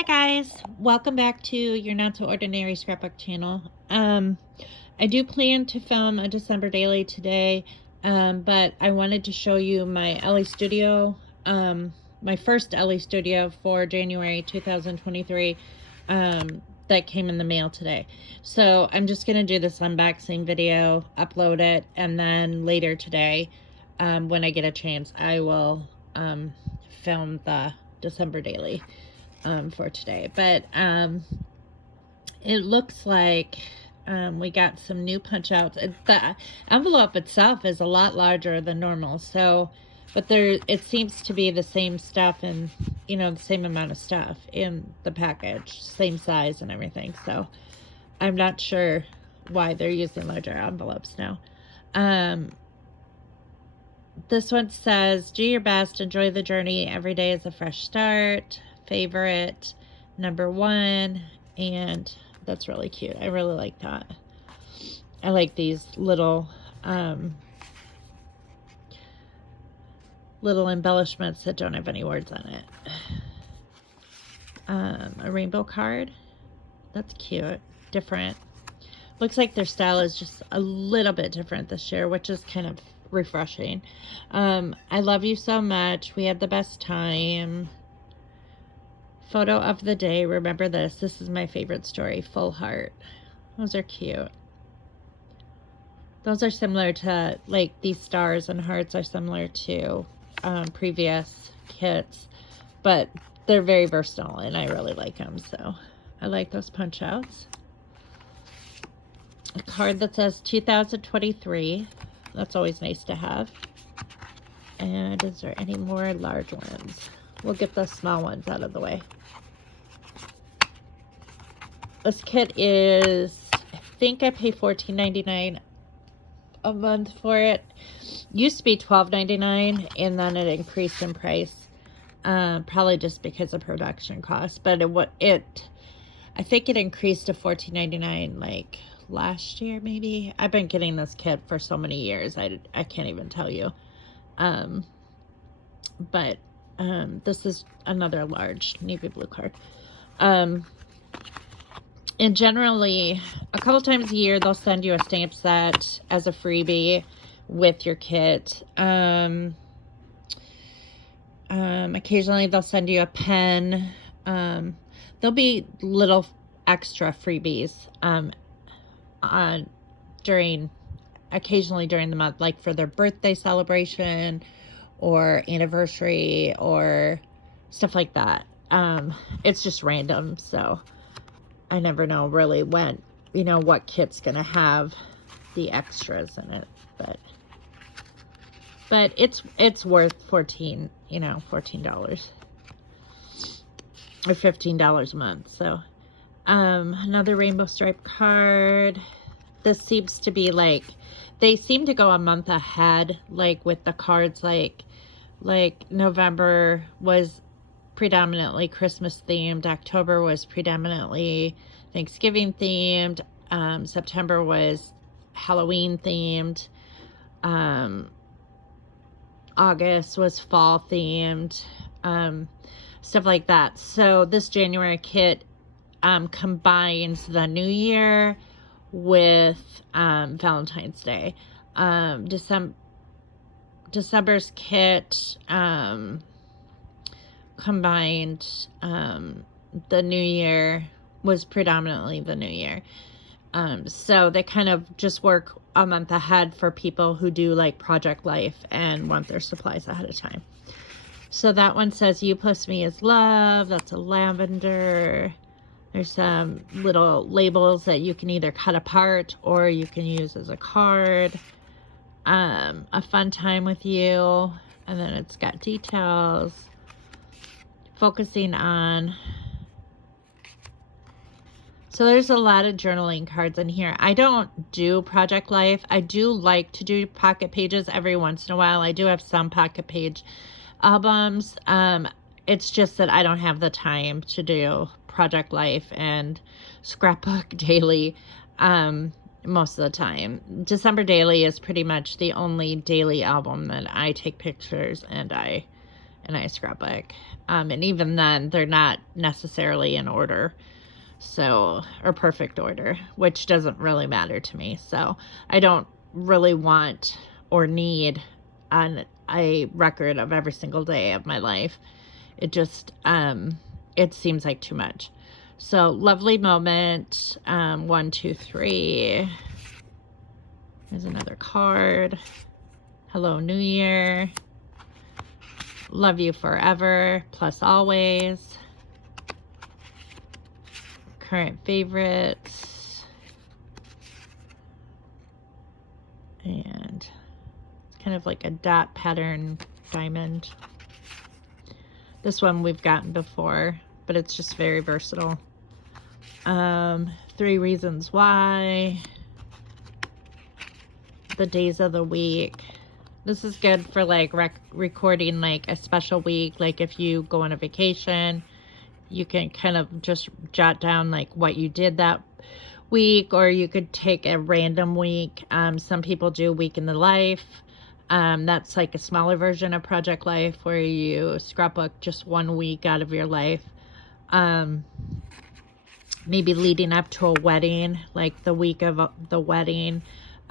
Hi guys, welcome back to your Not So Ordinary Scrapbook channel. I do plan to film a December daily today, but I wanted to show you my Elle Studio, my first Elle Studio for January 2023, that came in the mail today. So I'm just going to do this unboxing video, upload it, and then later today, when I get a chance, I will film the December daily for today. But it looks like we got some new punch outs. The envelope itself is a lot larger than normal, so but it seems to be the same stuff and the same amount of stuff in the package, same size and everything. So I'm not sure why they're using larger envelopes now. This one says, do your best, enjoy the journey, every day is a fresh start, favorite #1, and that's really cute. I really like that. I like these little embellishments that don't have any words on it. A rainbow card. That's cute. Different. Looks like their style is just a little bit different this year, which is kind of refreshing. I love you so much. We had the best time. Photo of the day. Remember this. This is my favorite story. Full heart. Those are cute. Those are similar to, like, these stars and hearts are similar to previous kits, but they're very versatile and I really like them. So I like those punch outs. A card that says 2023. That's always nice to have. And is there any more large ones? We'll get the small ones out of the way. This kit is, I think I pay $14.99 a month for it. Used to be $12.99 and then it increased in price. Probably just because of production costs. But I think it increased to $14.99 like last year maybe. I've been getting this kit for so many years. I can't even tell you. But this is another large navy blue card. And generally, a couple times a year, they'll send you a stamp set as a freebie with your kit. Occasionally, they'll send you a pen. There'll be little extra freebies occasionally during the month, like for their birthday celebration or anniversary or stuff like that. It's just random, so I never know really when, what kit's gonna have the extras in it, but it's worth $14 or $15 a month. So another rainbow stripe card. This seems to be like, they seem to go a month ahead, like with the cards, like November was predominantly Christmas themed, October was predominantly Thanksgiving themed, September was Halloween themed, August was fall themed, stuff like that. So this January kit combines the new year with Valentine's Day. December's kit combined the new year, was predominantly the new year. So they kind of just work a month ahead for people who do like Project Life and want their supplies ahead of time. So that one says you plus me is love. That's a lavender. There's some little labels that you can either cut apart or you can use as a card. A fun time with you. And then it's got details focusing on. So there's a lot of journaling cards in here. I don't do Project Life. I do like to do pocket pages every once in a while. I do have some pocket page albums. It's just that I don't have the time to do Project Life and Scrapbook daily most of the time. December daily is pretty much the only daily album that I take pictures and I and I scrapbook. And even then, they're not necessarily in order, so, or perfect order, which doesn't really matter to me. So I don't really want or need a record of every single day of my life. It just, it seems like too much. So, lovely moment. 1, 2, 3. There's another card. Hello, New Year. Love you forever, plus always. Current favorites. And it's kind of like a dot pattern diamond. This one we've gotten before, but it's just very versatile. 3 reasons why. The days of the week. This is good for like recording like a special week. Like if you go on a vacation, you can kind of just jot down like what you did that week, or you could take a random week. Some people do week in the life. That's like a smaller version of Project Life, where you scrapbook just 1 week out of your life. Maybe leading up to a wedding, like the week of the wedding.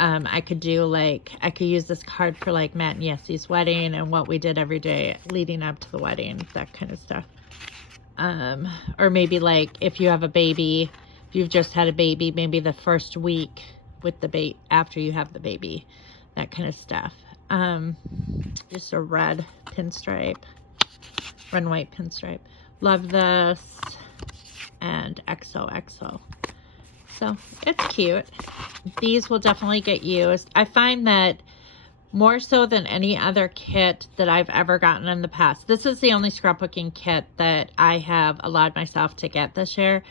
I could do like, I could use this card for like Matt and Yessie's wedding and what we did every day leading up to the wedding, that kind of stuff. Or maybe like if you have a baby, if you've just had a baby, maybe the first week with the baby after you have the baby, that kind of stuff. Just a red pinstripe, red and white pinstripe. Love this. And XOXO. So it's cute. These will definitely get used. I find that more so than any other kit that I've ever gotten in the past. This is the only scrapbooking kit that I have allowed myself to get this year.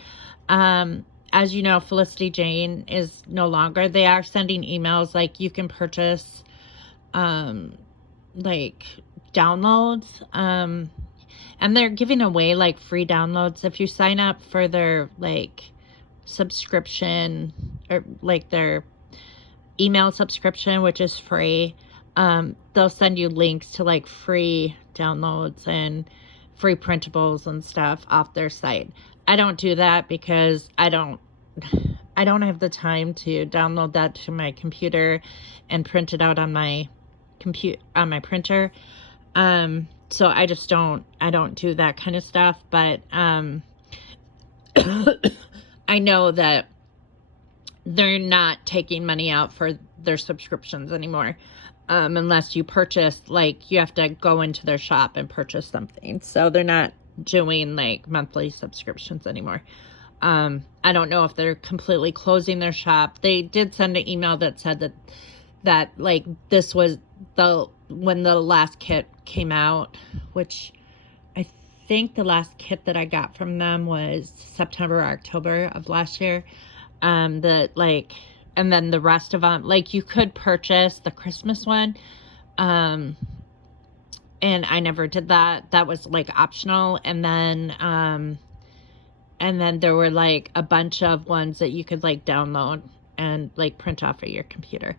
As you know, Felicity Jane is no longer. They are sending emails like you can purchase like downloads. And they're giving away like free downloads if you sign up for their like subscription, or like their email subscription, which is free. They'll send you links to like free downloads and free printables and stuff off their site. I don't do that because I don't have the time to download that to my computer and print it out on my printer. So I just don't do that kind of stuff, but I know that they're not taking money out for their subscriptions anymore, unless you purchase, like you have to go into their shop and purchase something. So they're not doing like monthly subscriptions anymore. I don't know if they're completely closing their shop. They did send an email that said that like this was when the last kit came out, which I think the last kit that I got from them was September or October of last year. And then the rest of them, like you could purchase the Christmas one. And I never did that. That was like optional. And then there were like a bunch of ones that you could like download and like print off of your computer.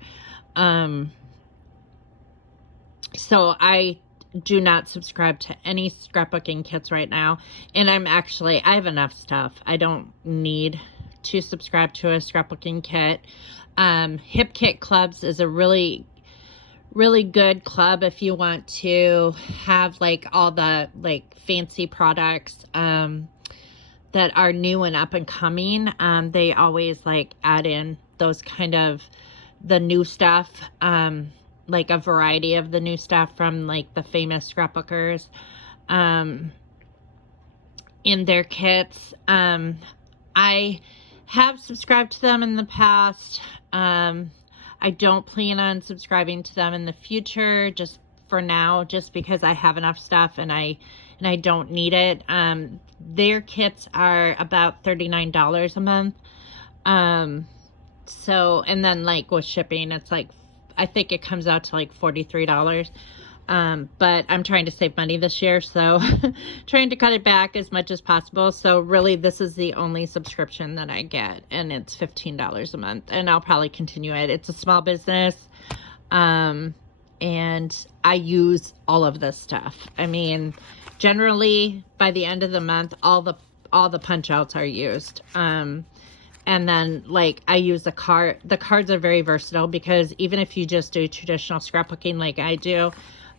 So I do not subscribe to any scrapbooking kits right now. And I have enough stuff. I don't need to subscribe to a scrapbooking kit. Hip Kit Clubs is a really, really good club if you want to have like all the like fancy products that are new and up and coming. They always like add in those kind of the new stuff, like a variety of the new stuff from like the famous scrapbookers in their kits. I have subscribed to them in the past. I don't plan on subscribing to them in the future, just for now, just because I have enough stuff and I don't need it. Their kits are about $39 a month. So, and then like with shipping, it's like, I think it comes out to like $43. But I'm trying to save money this year, so trying to cut it back as much as possible. So really this is the only subscription that I get, and it's $15 a month, and I'll probably continue it. It's a small business. and I use all of this stuff. I mean, generally by the end of the month, all the punch outs are used. And then like I use the card. The cards are very versatile because even if you just do traditional scrapbooking like I do,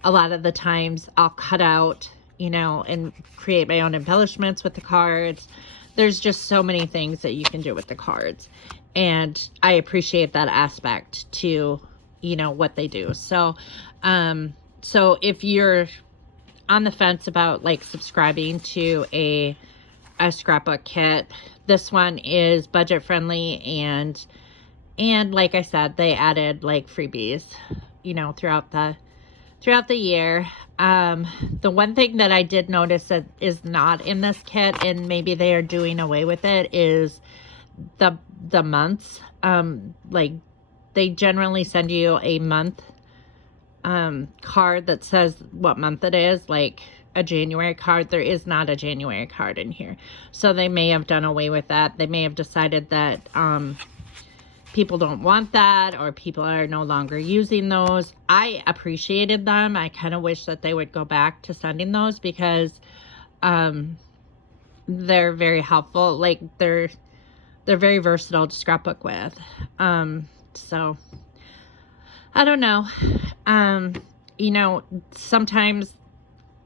a lot of the times I'll cut out, you know, and create my own embellishments with the cards. There's just so many things that you can do with the cards. And I appreciate that aspect to, you know, what they do. So, so if you're on the fence about like subscribing to a scrapbook kit, this one is budget friendly, and like I said, they added like freebies, you know, throughout the year. The one thing that I did notice that is not in this kit, and maybe they are doing away with it, is the months. Like they generally send you a month card that says what month it is, like a January card. There is not a January card in here. So they may have done away with that. They may have decided that people don't want that, or people are no longer using those. I appreciated them. I kind of wish that they would go back to sending those because they're very helpful. Like they're very versatile to scrapbook with. So I don't know. You know, sometimes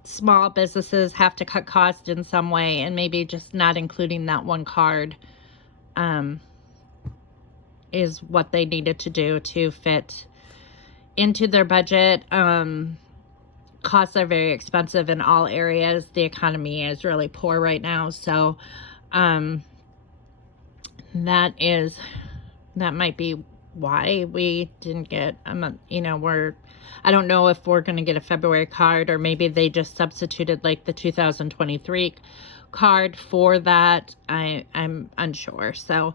small businesses have to cut costs in some way, and maybe just not including that one card is what they needed to do to fit into their budget. Costs are very expensive in all areas. The economy is really poor right now. So that might be why we didn't get you know, I don't know if we're going to get a February card, or maybe they just substituted like the 2023 card for that. I'm unsure. So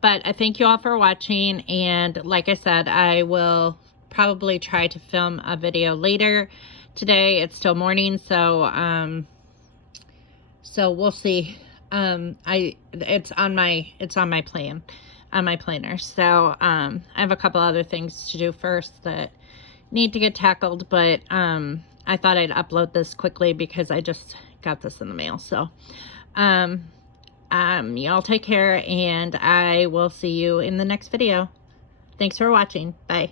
but I thank you all for watching, and like I said, I will probably try to film a video later today. It's still morning, so so we'll see. It's on my plan, on my planner. So I have a couple other things to do first that need to get tackled, but I thought I'd upload this quickly because I just got this in the mail. So y'all take care, and I will see you in the next video. Thanks for watching. Bye.